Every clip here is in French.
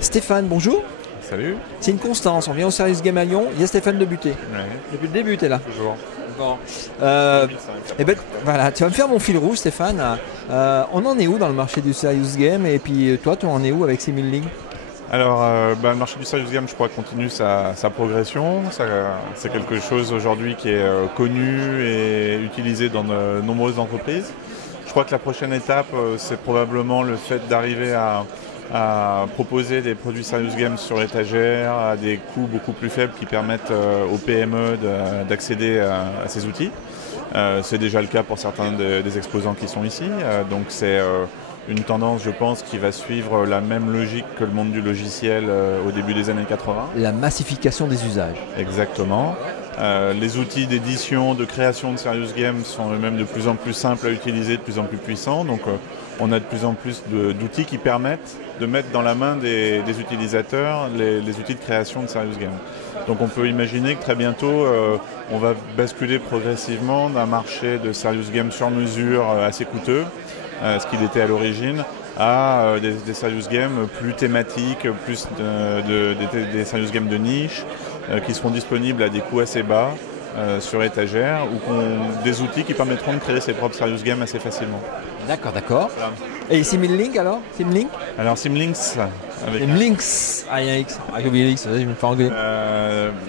Stéphane, bonjour. Salut. C'est une constance, on vient au Serious Game à Lyon, il y a Stéphane de Buté. Ouais. Depuis le début, tu es là. Toujours. Bon. Et ben, voilà, tu vas me faire mon fil rouge, Stéphane. On en est où dans le marché du Serious Game? Et puis toi, tu en es où avec Simulink? Alors, le marché du serious game, je crois, continue sa progression. C'est quelque chose aujourd'hui qui est connu et utilisé dans de nombreuses entreprises. Je crois que la prochaine étape, c'est probablement le fait d'arriver à proposer des produits serious game sur étagère à des coûts beaucoup plus faibles qui permettent aux PME d'accéder à ces outils. C'est déjà le cas pour certains des exposants qui sont ici. Donc c'est une tendance, je pense, qui va suivre la même logique que le monde du logiciel au début des années 80. La massification des usages. Exactement. Les outils d'édition, de création de serious games sont eux-mêmes de plus en plus simples à utiliser, de plus en plus puissants. Donc on a de plus en plus d'outils qui permettent de mettre dans la main des utilisateurs les outils de création de serious games. Donc on peut imaginer que très bientôt on va basculer progressivement d'un marché de serious games sur mesure assez coûteux, ce qu'il était à l'origine, à des serious games plus thématiques, plus des serious games de niche, qui seront disponibles à des coûts assez bas sur étagère, ou des outils qui permettront de créer ses propres serious games assez facilement. D'accord, d'accord. Voilà. Et Simulink alors? Simulink? Alors Simlinks, avec Simlinks. Ah, il y a un X. Ah, j'ai oublié l'X, je me fais engueuler.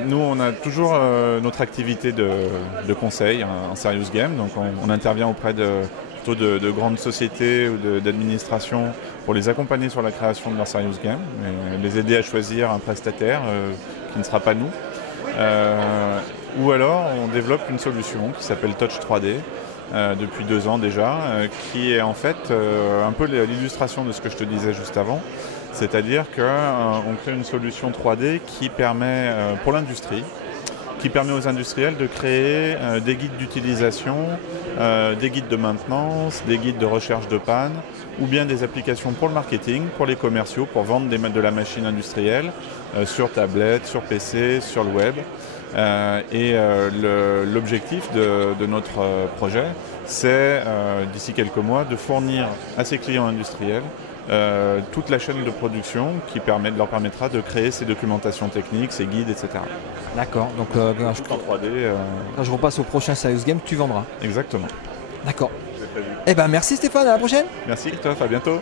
nous, on a toujours notre activité de conseil en serious game. Donc, on intervient auprès plutôt de grandes sociétés ou d'administrations pour les accompagner sur la création de leur serious game, et les aider à choisir un prestataire qui ne sera pas nous. Ou alors, on développe une solution qui s'appelle Touch 3D. Depuis 2 ans déjà, qui est en fait un peu l'illustration de ce que je te disais juste avant. C'est-à-dire qu'on crée une solution 3D qui permet, pour l'industrie, qui permet aux industriels de créer des guides d'utilisation, des guides de maintenance, des guides de recherche de panne, ou bien des applications pour le marketing, pour les commerciaux, pour vendre de la machine industrielle sur tablette, sur PC, sur le web. L'objectif de notre projet, c'est d'ici quelques mois de fournir à ces clients industriels toute la chaîne de production qui leur permettra de créer ces documentations techniques, ces guides, etc. D'accord, donc Tout en 3D. quand je repasse au prochain Serious Game, tu vendras. Exactement. D'accord. C'est prévu. Eh ben merci Stéphane, à la prochaine. Merci Christophe, à bientôt.